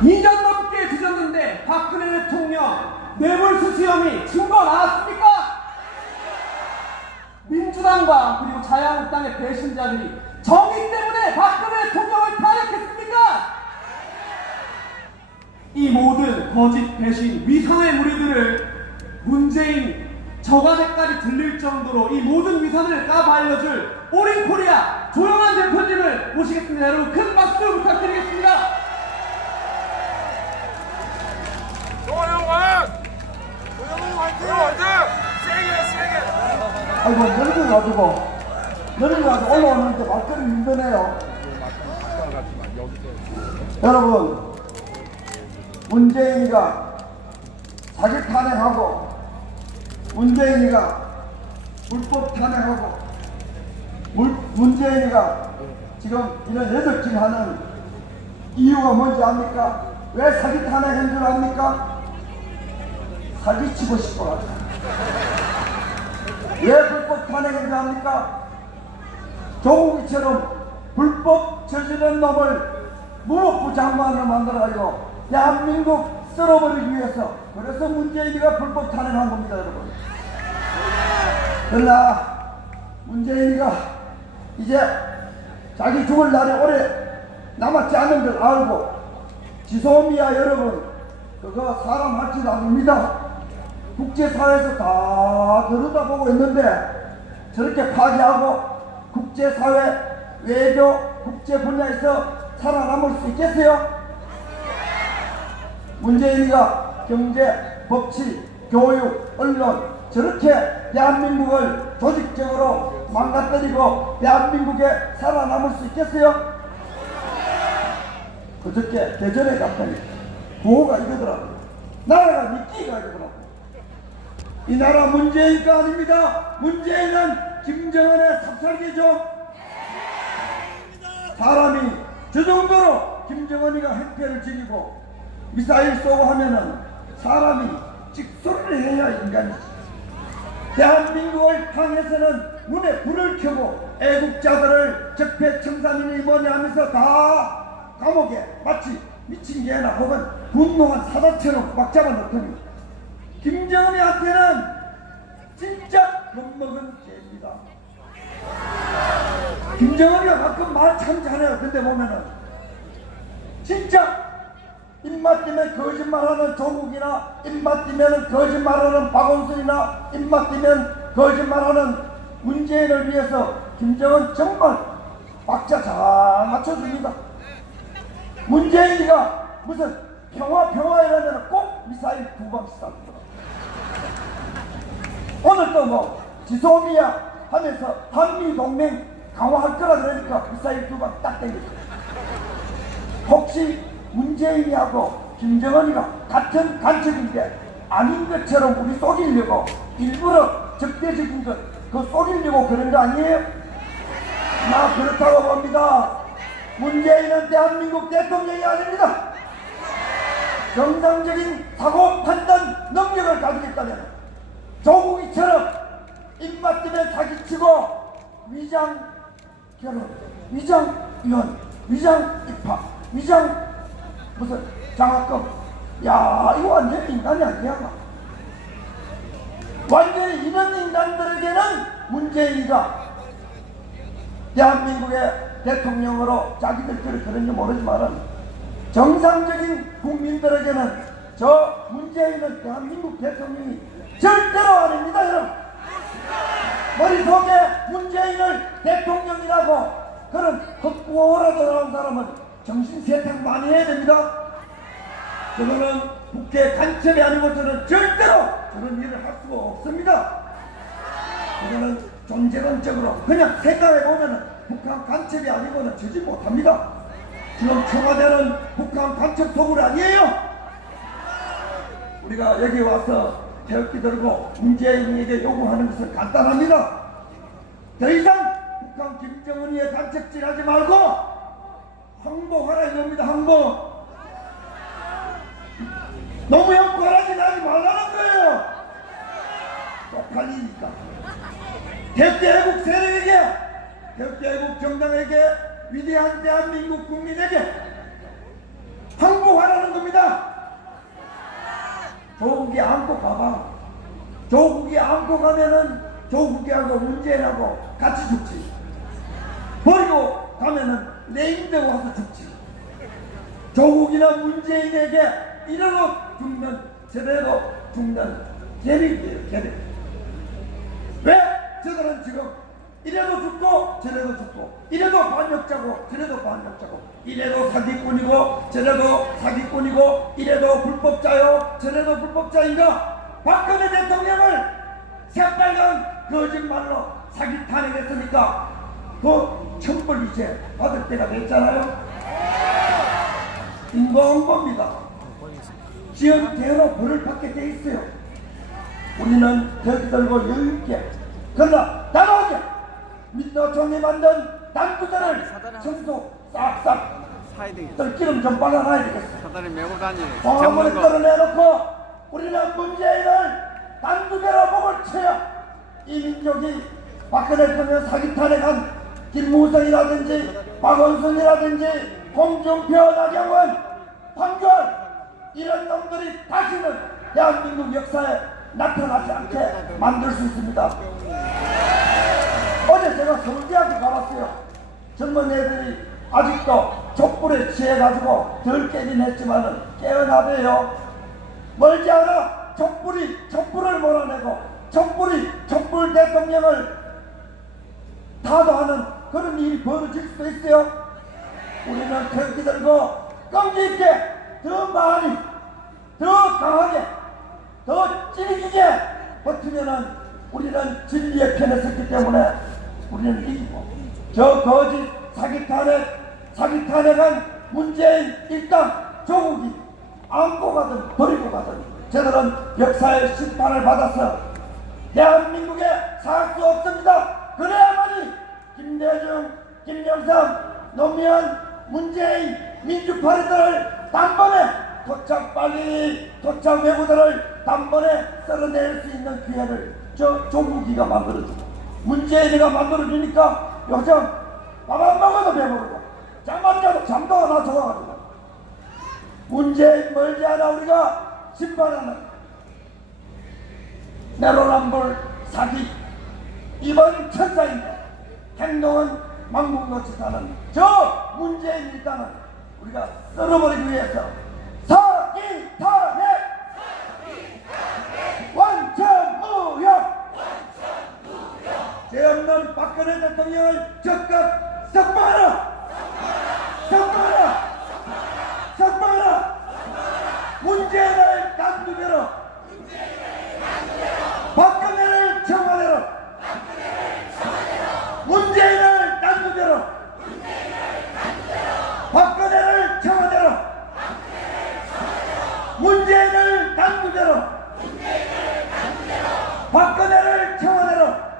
2년 넘게 뒤졌는데 박근혜 대통령 뇌물수수 혐의 증거 나왔습니까? 민주당과 그리고 자유한국당의 배신자들이 정의 때문에 박근혜 대통령을 탄핵했습니까? 이 모든 거짓 배신 위선의 무리들을 문재인 저가대까지 들릴 정도로 이 모든 위선을 까발려줄 오린 코리아 조영환 대표님을 모시겠습니다. 여러분 큰 박수 부탁드리겠습니다. 조영환! 조영환 화이팅! 화이팅! 세게 세게! 아이고 늙어가지고 늙어가지고 올라오는데 말걸이 힘드네요 여러분 문재인이가 자기 탄핵하고 문재인이가 불법 탄핵하고 물, 문재인이가 지금 이런 여덟짐 하는 이유가 뭔지 압니까? 왜 사기 탄핵한 줄 압니까? 사기치고 싶어가지고 왜 불법 탄핵인지 압니까? 조국이처럼 불법 저지른 놈을 무법부 장관으로 만들어가지고 대한민국 쓸어버리기 위해서. 그래서 문재인이가 불법 탄핵한 겁니다 여러분. 그러나 문재인이가 이제 자기 죽을 날이 오래 남았지 않은 걸 알고 지소미아 여러분 그거 사람 할짓 아닙니다 국제사회에서 다 들여다보고 있는데 저렇게 파기하고 국제사회, 외교, 국제 분야에서 살아남을 수 있겠어요? 문재인이가 경제, 법치, 교육, 언론 저렇게 대한민국을 조직적으로 망가뜨리고 대한민국에 살아남을 수 있겠어요? 그저께 대전에 갔더니 구호가 이거더라고요. 나라가 미끼가 이거더라고요. 이 나라 문재인가 아닙니다. 문재인은 김정은의 삽살개죠. 사람이 저 정도로 김정은이가 행패를 지니고 미사일 쏘고 하면은 사람이 찍소리를 해야 인간이지. 대한민국을 향해서는 눈에 불을 켜고 애국자들을 적폐청산인이 뭐냐 하면서 다 감옥에 마치 미친 개나 혹은 분노한 사자처럼 막 잡아놓더니 김정은이한테는 진짜 겁먹은 죄입니다. 김정은이가 가끔 말 참 잘해요. 근데 보면은 진짜 입맛 뛰면 거짓말하는 조국이나 입맛 뛰면 거짓말하는 박원순이나 입맛 뛰면 거짓말하는 문재인을 위해서 김정은 정말 박자 잘 맞춰줍니다. 문재인이가 무슨 평화 평화 이러면 꼭 미사일 두방 쐈더라. 오늘 또뭐 지소미아 하면서 한미 동맹 강화할 거라 그러니까 미사일 두 방딱 땡겼어. 혹시 문재인이하고 김정은이가 같은 간첩인데 아닌 것처럼 우리 속이려고 일부러 적대적인 것, 그 속이려고 그런 거 아니에요? 나 그렇다고 봅니다. 문재인은 대한민국 대통령이 아닙니다. 정상적인 사고 판단 능력을 가지고 있다면 조국 이처럼 입맛 뜨면 사기치고 위장 결혼, 위장 이혼, 위장 입학, 위장 무슨 장학금. 야 이거 완전 인간이 아니야 완전히 이런 인간들에게는 문재인이가 대한민국의 대통령으로 자기들끼리 그런지 모르지만은 정상적인 국민들에게는 저 문재인은 대한민국 대통령이 절대로 아닙니다 여러분. 머릿속에 문재인을 대통령이라고 그런 헛구호라도 나온 사람은 정신 세탁 많이 해야 됩니다. 그거는 국회 간첩이 아니고서는 절대로 그런 일을 할 수가 없습니다. 이거는 존재론적으로 그냥 생각해 보면은 북한 간첩이 아니고는 지지 못합니다. 지금 청와대는 북한 간첩 소굴 아니에요. 우리가 여기 와서 태극기 들고 문재인에게 요구하는 것은 간단합니다. 더 이상 북한 김정은이의 간첩질 하지 말고 항복하라 이겁니다. 항복. 너무 형벌하지 하지 말라는 거예요. 쪽팔리니까. 대대국 세력에게, 대대국 정당에게, 위대한 대한민국 국민에게 항복하라는 겁니다. 조국이 가봐. 조국이 가면은 조국이하고 문재인하고 같이 죽지. 버리고 가면은 내 인생 와서 죽지. 조국이나 문재인에게 이러고 죽는 저래도 죽는 계획이에요 계획. 왜 저들은 지금 이래도 죽고 저래도 죽고. 이래도 반역자고 저래도 반역자고. 이래도 사기꾼이고 저래도 사기꾼이고 이래도 불법자요 저래도 불법자인가? 박근혜 대통령을 새빨간 거짓말로 사기 탄핵했으니까? 그 천벌 이제 받을 때가 됐잖아요. 인공범입니다. 지금 대로 벌을 받게 돼 있어요. 우리는 벽 들고 여유있게. 그러나 나가게 민노총이 만든 단부자를 청소 싹싹. 들기름 좀 발라놔야 되겠어 사다리 메고 전문 거. 떨어내놓고 우리는 문재인을 단두개로 목을 쳐야 이 민족이 박근혜 대통령 사기 탄핵한 김무성이라든지 박원순이라든지 홍준표 나경원 황교안 이런 놈들이 다시는 대한민국 역사에 나타나지 않게 만들 수 있습니다. 어제 제가 서울대학교 가봤어요. 젊은 애들이 아직도 촛불에 취해가지고 덜 깨긴 했지만은 깨어나대요. 멀지 않아 촛불이 촛불을 몰아내고 촛불이 촛불 대통령을 타도하는 그런 일이 벌어질 수도 있어요. 우리는 경기 들고 끈기 있게 더 많이 더 강하게 더 찌르기게 버티면은 우리는 진리의 편에 섰기 때문에 우리는 이기고 저 거짓 사기 탄핵 사기 탄핵한 문재인 일당 조국이 안고 가든 버리고 가든 저들은 역사의 심판을 받아서 대한민국에 살 수 없습니다. 그래야만이 김대중, 김영삼, 노무현, 문재인, 민주파리들을 단번에 도착 빨리 도착 외부들을 단번에 썰어낼 수 있는 기회를 저 조국이가 만들어주고 문재인이가 만들어주니까 요즘 밥안 먹어도 배부르고 잠만 자도 잠도 안 좋아가지고 문재인 멀지 않아 우리가 심판하는 내로남불 사기. 이번 천사인데 행동은 망국노릇하는 저 문재인 일당은 우리가 썰어버리기 위해서 사기 탄핵 완천무역 죄 없는 박근혜 대통령을 적극 석방하라 석방하라 석방하라 문재인을 단두대로 박근혜를 청와대로 문재인을 단두대로 박근혜를 청와대로 문재인을 단두대로 박근혜를 청와대로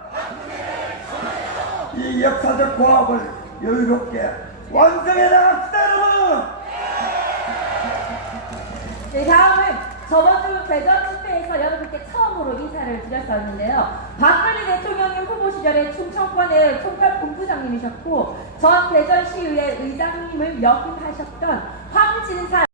이 역사적 과업을 여유롭게 완성해 나갑시다 여러분 네, 다음은 저번 주 대전 집회에서 여러분께 처음으로 인사를 드렸었는데요. 박근혜 대통령님 후보 시절에 충청권의 총괄 본부장님이셨고 전 대전시의회 의장님을 역임하셨던 황진산